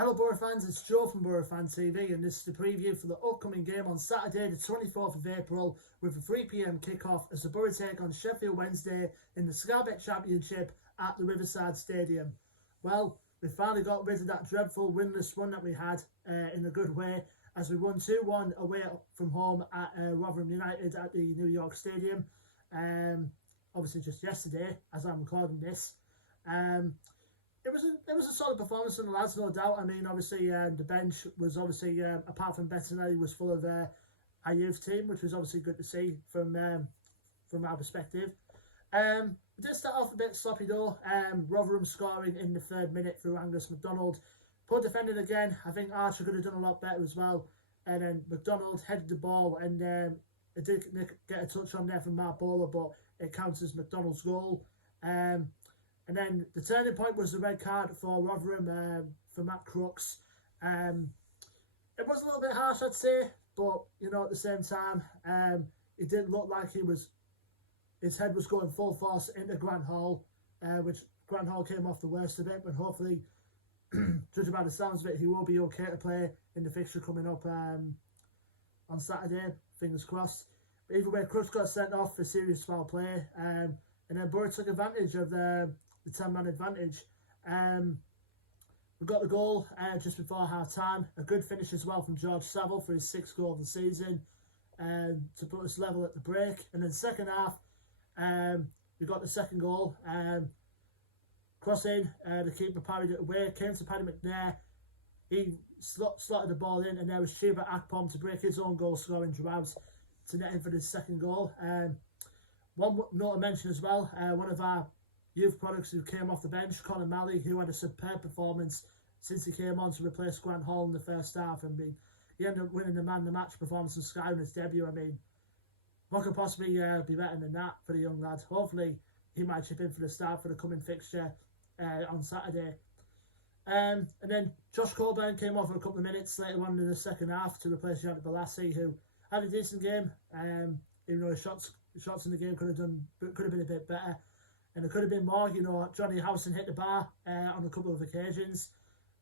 Hello Boro fans, it's Joe from Boro Fan TV and this is the preview for the upcoming game on Saturday the 24th of April with a 3 PM kick-off as the Boro take on Sheffield Wednesday in the Scarbet Championship at the Riverside Stadium. Well, we finally got rid of that dreadful winless run that we had in a good way as we won 2-1 away from home at Rotherham United at the New York Stadium. Obviously just yesterday as I'm recording this. It was a solid performance from the lads, no doubt. I mean, obviously the bench was obviously apart from Bettinelli was full of our youth team, which was obviously good to see from our perspective. We did start off a bit sloppy though. Rotherham scoring in the 3rd minute through Angus MacDonald. Poor defending again. I think Archer could have done a lot better as well. And then MacDonald headed the ball and it did get a touch on there from Mark Bowler, but it counts as MacDonald's goal. And then the turning point was the red card for Rotherham for Matt Crooks. It was a little bit harsh, I'd say, but you know, at the same time, it didn't look like his head was going full force into Grant Hall, which Grant Hall came off the worst of it, but hopefully, judging by the sounds of it, he will be okay to play in the fixture coming up on Saturday, fingers crossed. But either way, Crooks got sent off for serious foul play, and then Boro took advantage of the 10-man advantage. We got the goal just before half time. A good finish as well from George Saville for his 6th goal of the season to put us level at the break. And then second half, we got the second goal. Crossing, the keeper parried it away, came to Paddy McNair. He slotted the ball in, and there was Chuba Akpom to break his own goal scoring drought to net in for his second goal. One note to mention as well, one of our youth products who came off the bench, Conor Malley, who had a superb performance since he came on to replace Grant Hall in the first half. I mean, he ended up winning the man of the match performance in Sky in his debut. I mean, what could possibly be better than that for the young lad? Hopefully, he might chip in for the start for the coming fixture on Saturday. And then Josh Colburn came on for a couple of minutes later on in the second half to replace Yannick Balassi, who had a decent game, even though his shots in the game could have been a bit better. And it could have been more, you know. Johnny Howson hit the bar on a couple of occasions.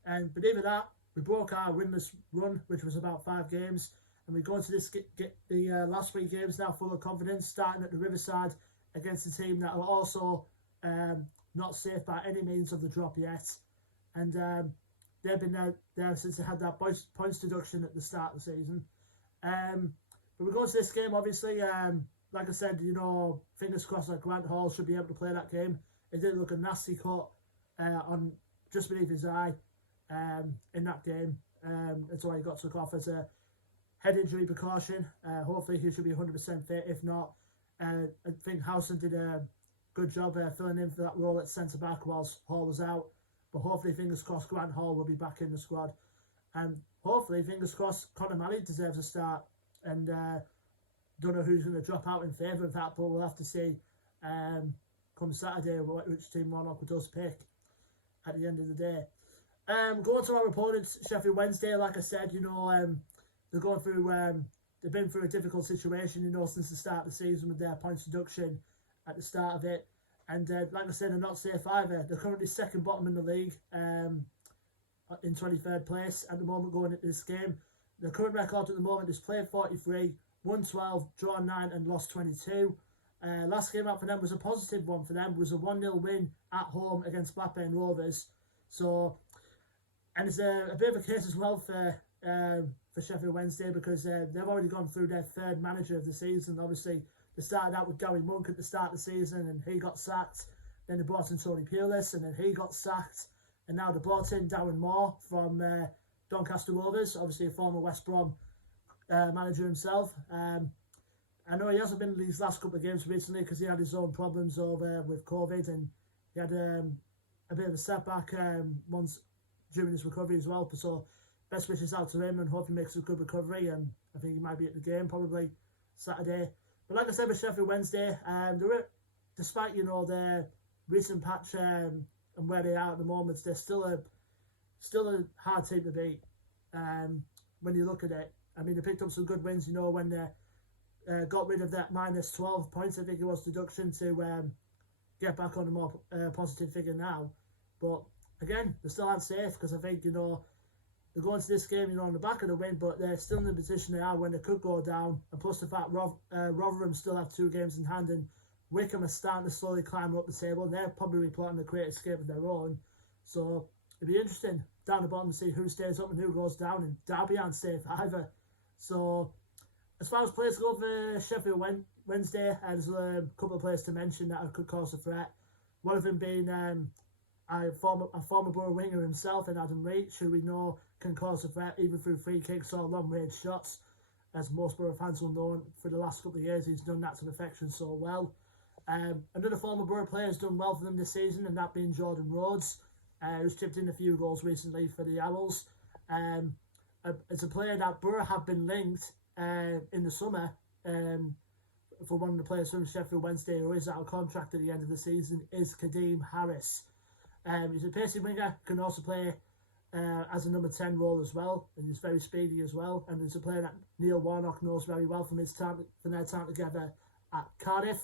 But even that, we broke our winless run, which was about 5 games. And we go into this get the last 3 games now full of confidence, starting at the Riverside against a team that are also not safe by any means of the drop yet. And they've been there since they had that points deduction at the start of the season. But we go to this game, obviously. Like I said, you know, fingers crossed that Grant Hall should be able to play that game. It did look a nasty cut on just beneath his eye in that game. That's why he got took off as a head injury precaution. Hopefully he should be 100% fit. If not, I think Howson did a good job filling in for that role at centre-back whilst Hall was out. But hopefully, fingers crossed, Grant Hall will be back in the squad. And hopefully, fingers crossed, Conor Malley deserves a start. And don't know who's going to drop out in favour of that, but we'll have to see come Saturday which team Warnock does pick at the end of the day. Going to our opponents, Sheffield Wednesday, like I said, you know, they're going through, they've been through a difficult situation, you know, since the start of the season with their points deduction at the start of it. And like I said, they're not safe either. They're currently 2nd bottom in the league in 23rd place at the moment going into this game. The current record at the moment is played 43, won 12, drawn 9 and lost 22. Last game out for them was a positive one for them. It was a 1-0 win at home against Blackburn Rovers. So, and it's a bit of a case as well for Sheffield Wednesday because they've already gone through their 3rd manager of the season. Obviously, they started out with Gary Monk at the start of the season and he got sacked. Then they brought in Tony Pulis and then he got sacked. And now they brought in Darren Moore from Doncaster Rovers, obviously a former West Brom manager himself. I know he hasn't been in these last couple of games recently because he had his own problems over with COVID and he had a bit of a setback once during his recovery as well. So best wishes out to him and hope he makes a good recovery. And I think he might be at the game probably Saturday. But like I said with Sheffield Wednesday, despite, you know, their recent patch and where they are at the moment, they're still a hard team to beat when you look at it. I mean, they picked up some good wins, you know, when they got rid of that minus 12 points, I think it was, deduction to get back on a more positive figure now. But again, they still aren't safe because I think, you know, they're going to this game, you know, on the back of the win, but they're still in the position they are when they could go down. And plus the fact Rotherham still have 2 games in hand, and Wickham are starting to slowly climb up the table, and they're probably plotting a great escape of their own. So it'll be interesting down the bottom to see who stays up and who goes down, and Derby aren't safe either. So as far as players go for Sheffield Wednesday, there's a couple of players to mention that could cause a threat. One of them being a former Boro winger himself, and Adam Reach, who we know can cause a threat either through free kicks or long range shots. As most Boro fans will know, for the last couple of years he's done that to perfection so well. Another former Boro player has done well for them this season, and that being Jordan Rhodes, who's chipped in a few goals recently for the Owls. As a player that Boro have been linked in the summer for one of the players from Sheffield Wednesday who is out of contract at the end of the season is Kadeem Harris. He's a pacey winger, can also play as a number 10 role as well, and he's very speedy as well. And he's a player that Neil Warnock knows very well from their time together at Cardiff.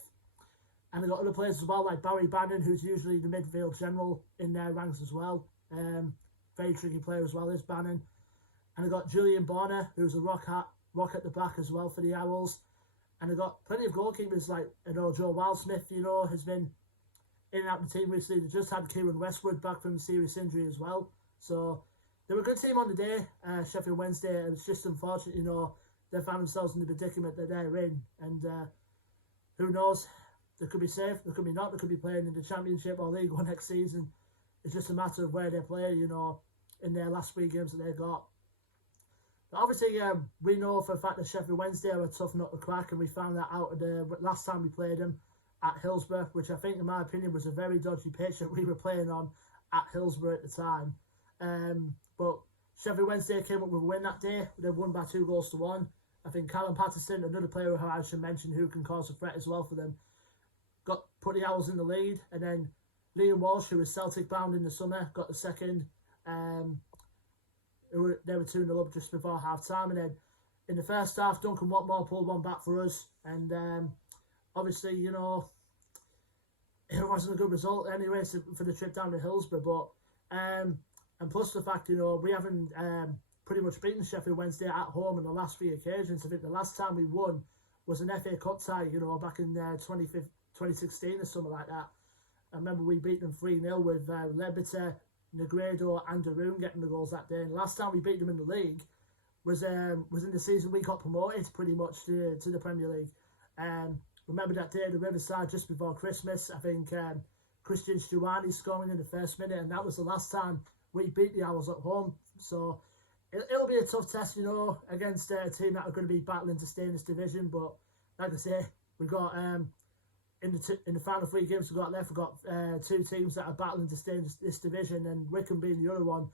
And they've got other players as well, like Barry Bannon, who's usually the midfield general in their ranks as well. Very tricky player as well, is Bannon. And they've got Julian Bonner, who's a rock at the back as well for the Owls. And they've got plenty of goalkeepers, like, you know, Joe Wildsmith, you know, has been in and out of the team recently. They just had Kieran Westwood back from serious injury as well. So they were a good team on the day, Sheffield Wednesday. It's just unfortunate, you know, they found themselves in the predicament that they're in. And who knows? They could be safe, they could be not, they could be playing in the Championship or League One next season. It's just a matter of where they play, you know, in their last 3 games that they got. But obviously, we know for a fact that Sheffield Wednesday are a tough nut to crack, and we found that out the last time we played them at Hillsborough, which I think, in my opinion, was a very dodgy pitch that we were playing on at Hillsborough at the time. But Sheffield Wednesday came up with a win that day. They won by 2-1. I think Callum Patterson, another player who I should mention who can cause a threat as well for them, put the Owls in the lead. And then Liam Walsh, who was Celtic bound in the summer, got the second. They were 2-0 up just before half time. And then in the first half, Duncan Watmore pulled one back for us. And obviously, you know, it wasn't a good result anyway for the trip down to Hillsborough. But and plus the fact, you know, we haven't pretty much beaten Sheffield Wednesday at home in the last 3 occasions. I think the last time we won was an FA Cup tie, you know, back in 2016 or something like that. I remember we beat them 3-0 with Lebiter, Negredo and Daroon getting the goals that day. And the last time we beat them in the league was in the season we got promoted pretty much to the Premier League. Remember that day at the Riverside just before Christmas. I think Christian Stuani scoring in the first minute, and that was the last time we beat the Owls at home. So it'll be a tough test, you know, against a team that are going to be battling to stay in this division. But like I say, we've got in the final 3 games we've got left, we've got 2 teams that are battling to stay in this division, and Wickham being the other one.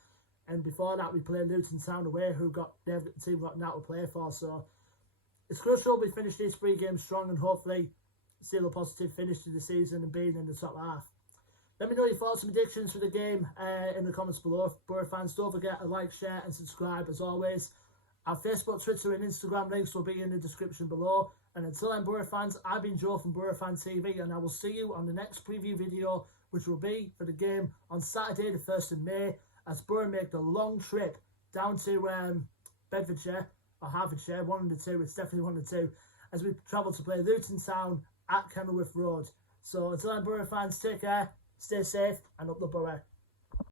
And before that, we played Luton Town away, the team got now to play for. So it's crucial we finish these 3 games strong and hopefully seal a positive finish to the season and being in the top half. Let me know your thoughts and predictions for the game in the comments below. Boro fans, don't forget to like, share and subscribe as always. Our Facebook, Twitter and Instagram links will be in the description below. And until then, Boro fans, I've been Joe from Boro Fan TV, and I will see you on the next preview video, which will be for the game on Saturday the 1st of May, as Boro make the long trip down to Bedfordshire or Hertfordshire, one of the two. It's definitely one of the two, as we travel to play Luton Town at Kenilworth Road. So until then, Boro fans, take care, stay safe and up the Boro.